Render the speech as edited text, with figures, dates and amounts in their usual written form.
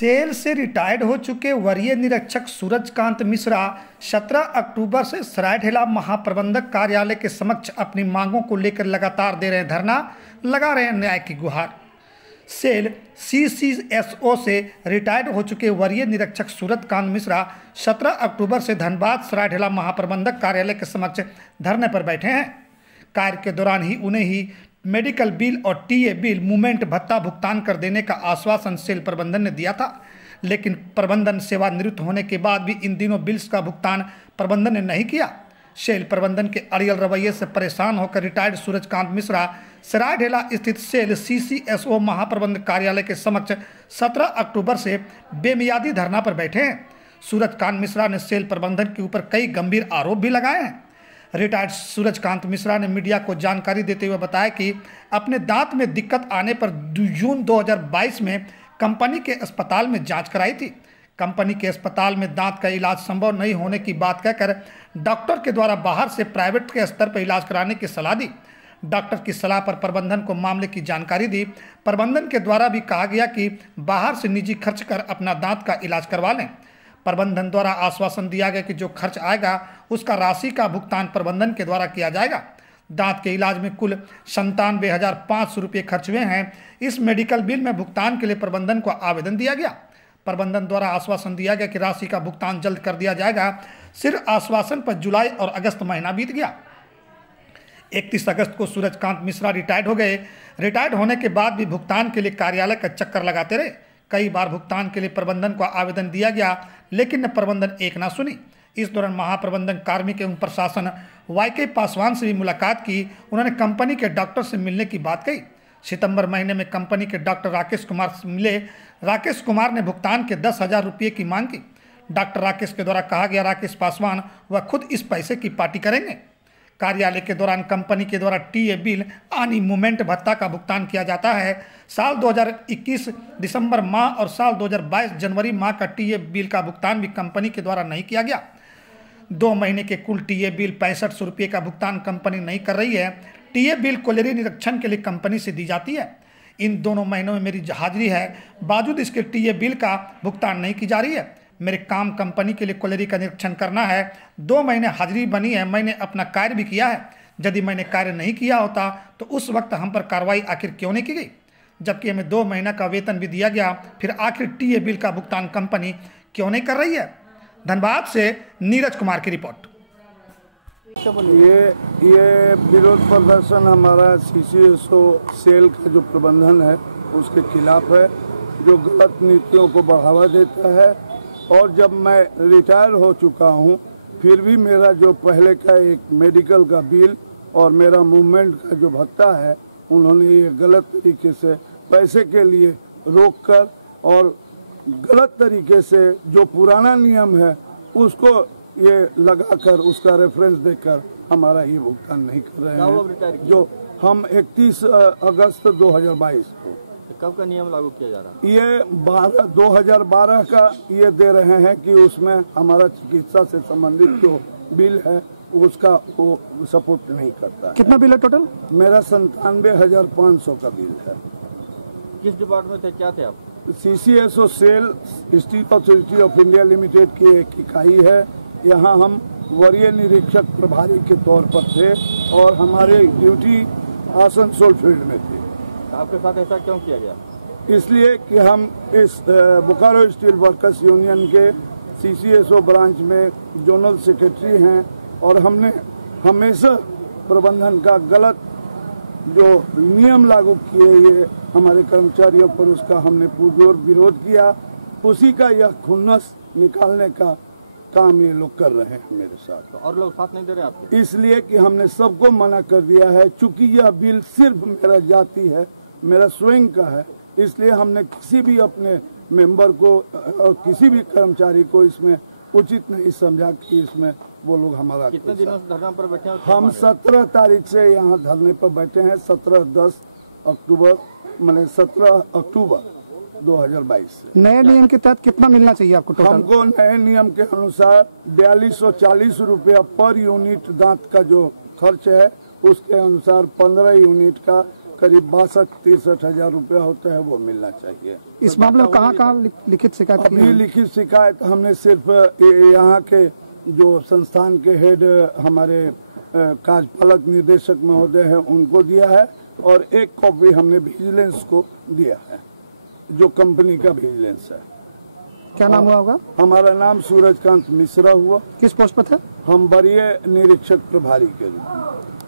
Cell से retired हो चुके वरीय निरीक्षक सूरजकांत मिश्रा 17 अक्टूबर से सरायढेला महाप्रबंधक कार्यालय के समक्ष अपनी मांगों को लेकर लगातार दे रहे हैं धरना, लगा रहे हैं न्याय की गुहार। सेल CCSO से रिटायर्ड हो चुके वरीय निरीक्षक सूरजकांत मिश्रा 17 अक्टूबर से धनबाद सरायढेला महाप्रबंधक कार्यालय के समक्ष धरने पर बैठे हैं। कार्य के दौरान ही उन्हें ही मेडिकल बिल और टीए बिल मूवमेंट भत्ता भुगतान कर देने का आश्वासन सेल प्रबंधन ने दिया था, लेकिन प्रबंधन सेवानिवृत्त होने के बाद भी इन दिनों बिल्स का भुगतान प्रबंधन ने नहीं किया। सेल प्रबंधन के अड़ियल रवैये से परेशान होकर रिटायर्ड सूरजकांत मिश्रा सरायढेला स्थित सेल CCSO महाप्रबंधक कार्यालय के समक्ष 17 अक्टूबर से बेमियादी धरना पर बैठे हैं। सूरजकांत मिश्रा ने सेल प्रबंधन के ऊपर कई गंभीर आरोप भी लगाए हैं। रिटायर्ड सूरजकांत मिश्रा ने मीडिया को जानकारी देते हुए बताया कि अपने दांत में दिक्कत आने पर जून 2022 में कंपनी के अस्पताल में जांच कराई थी। कंपनी के अस्पताल में दांत का इलाज संभव नहीं होने की बात कहकर डॉक्टर के द्वारा बाहर से प्राइवेट के स्तर पर इलाज कराने की सलाह दी। डॉक्टर की सलाह पर प्रबंधन को मामले की जानकारी दी। प्रबंधन के द्वारा भी कहा गया कि बाहर से निजी खर्च कर अपना दांत का इलाज करवा लें। प्रबंधन द्वारा आश्वासन दिया गया कि जो खर्च आएगा उसका राशि का भुगतान प्रबंधन के द्वारा किया जाएगा। दांत के इलाज में कुल 97,500 रुपये खर्च हुए हैं। इस मेडिकल बिल में भुगतान के लिए प्रबंधन को आवेदन दिया गया। प्रबंधन द्वारा आश्वासन दिया गया कि राशि का भुगतान जल्द कर दिया जाएगा। सिर्फ आश्वासन पर जुलाई और अगस्त महीना बीत गया। 31 अगस्त को सूरजकांत मिश्रा रिटायर्ड हो गए। रिटायर्ड होने के बाद भी भुगतान के लिए कार्यालय का चक्कर लगाते रहे। कई बार भुगतान के लिए प्रबंधन को आवेदन दिया गया, लेकिन प्रबंधन एक ना सुनी। इस दौरान महाप्रबंधन कार्मिक एवं प्रशासन YK पासवान से भी मुलाकात की। उन्होंने कंपनी के डॉक्टर से मिलने की बात कही। सितंबर महीने में कंपनी के डॉक्टर राकेश कुमार से मिले। राकेश कुमार ने भुगतान के 10,000 रुपये की मांग की। डॉक्टर राकेश के द्वारा कहा गया राकेश पासवान वह खुद इस पैसे की पार्टी करेंगे। कार्यालय के दौरान कंपनी के द्वारा टीए बिल यानी मूवमेंट भत्ता का भुगतान किया जाता है। साल 2021 दिसंबर माह और साल 2022 जनवरी माह का टीए बिल का भुगतान भी कंपनी के द्वारा नहीं किया गया। 2 महीने के कुल टीए बिल 6500 रुपये का भुगतान कंपनी नहीं कर रही है। टीए बिल कोलेरी निरीक्षण के लिए कंपनी से दी जाती है। इन दोनों महीनों में मेरी हाजिरी है, बावजूद इसके टीए बिल का भुगतान नहीं की जा रही है। मेरे काम कंपनी के लिए कोलेरी का निरीक्षण करना है। 2 महीने हाजिरी बनी है, मैंने अपना कार्य भी किया है। यदि मैंने कार्य नहीं किया होता तो उस वक्त हम पर कार्रवाई आखिर क्यों नहीं की गई, जबकि हमें 2 महीना का वेतन भी दिया गया। फिर आखिर टीए बिल का भुगतान कंपनी क्यों नहीं कर रही है। धनबाद से नीरज कुमार की रिपोर्ट। ये विरोध प्रदर्शन हमारा CCSO सेल का जो प्रबंधन है उसके खिलाफ है, जो गलत नीतियों को बढ़ावा देता है। और जब मैं रिटायर हो चुका हूं, फिर भी मेरा जो पहले का एक मेडिकल का बिल और मेरा मूवमेंट का जो भत्ता है, उन्होंने ये गलत तरीके से पैसे के लिए रोककर और गलत तरीके से जो पुराना नियम है उसको ये लगाकर उसका रेफरेंस देकर हमारा ये भुगतान नहीं कर रहे हैं। जो हम 31 अगस्त 2022 को कब का नियम लागू किया जा रहा है? ये 2012 का ये दे रहे हैं कि उसमें हमारा चिकित्सा से संबंधित जो बिल है उसका वो सपोर्ट नहीं करता। कितना बिल है टोटल? मेरा 97,500 का बिल है। किस डिपार्टमेंट थे, क्या थे आप? CCSO SAIL Steel Authority of India Limited की एक इकाई है। यहाँ हम वरीय निरीक्षक प्रभारी के तौर पर थे और हमारे ड्यूटी आसनसोल फील्ड में थी। आपके साथ ऐसा क्यों किया गया? इसलिए कि हम इस बोकारो स्टील वर्कर्स यूनियन के CCSO ब्रांच में जोनल सेक्रेटरी हैं और हमने हमेशा प्रबंधन का गलत जो नियम लागू किए ये हमारे कर्मचारियों पर, उसका हमने पुरजोर विरोध किया। उसी का यह खुन्नस निकालने का काम ये लोग कर रहे हैं मेरे साथ। तो और लोग साथ नहीं दे रहे आपके? इसलिए कि हमने सबको मना कर दिया है। चूंकि यह बिल सिर्फ मेरा जाति है, मेरा स्वयं का है, इसलिए हमने किसी भी अपने मेंबर को और किसी भी कर्मचारी को इसमें उचित नहीं समझा कि इसमें वो लोग हमारा। कितने दिनों से धरना पर बैठे हैं? हम 17 तारीख से यहाँ धरने पर बैठे हैं। 17-10 अक्टूबर मैंने 17 अक्टूबर 2022 से। नए नियम के तहत कितना मिलना चाहिए आपको टोटल? हमको नए नियम के अनुसार 4240 रुपया पर यूनिट दांत का जो खर्च है, उसके अनुसार 15 यूनिट का करीब 62-63 हजार रुपया होता है वो मिलना चाहिए। इस मामले में कहाँ लिखित शिकायत की अभी है? लिखित शिकायत हमने सिर्फ यहाँ के जो संस्थान के हेड हमारे कार्यपालक निदेशक महोदय हैं उनको दिया है और एक कॉपी हमने विजिलेंस को दिया है, जो कंपनी का विजिलेंस है। क्या नाम हुआ होगा? हमारा नाम सूरजकांत मिश्रा हुआ। किस पोस्ट पर थे? हम वरीय निरीक्षक प्रभारी के रूप में।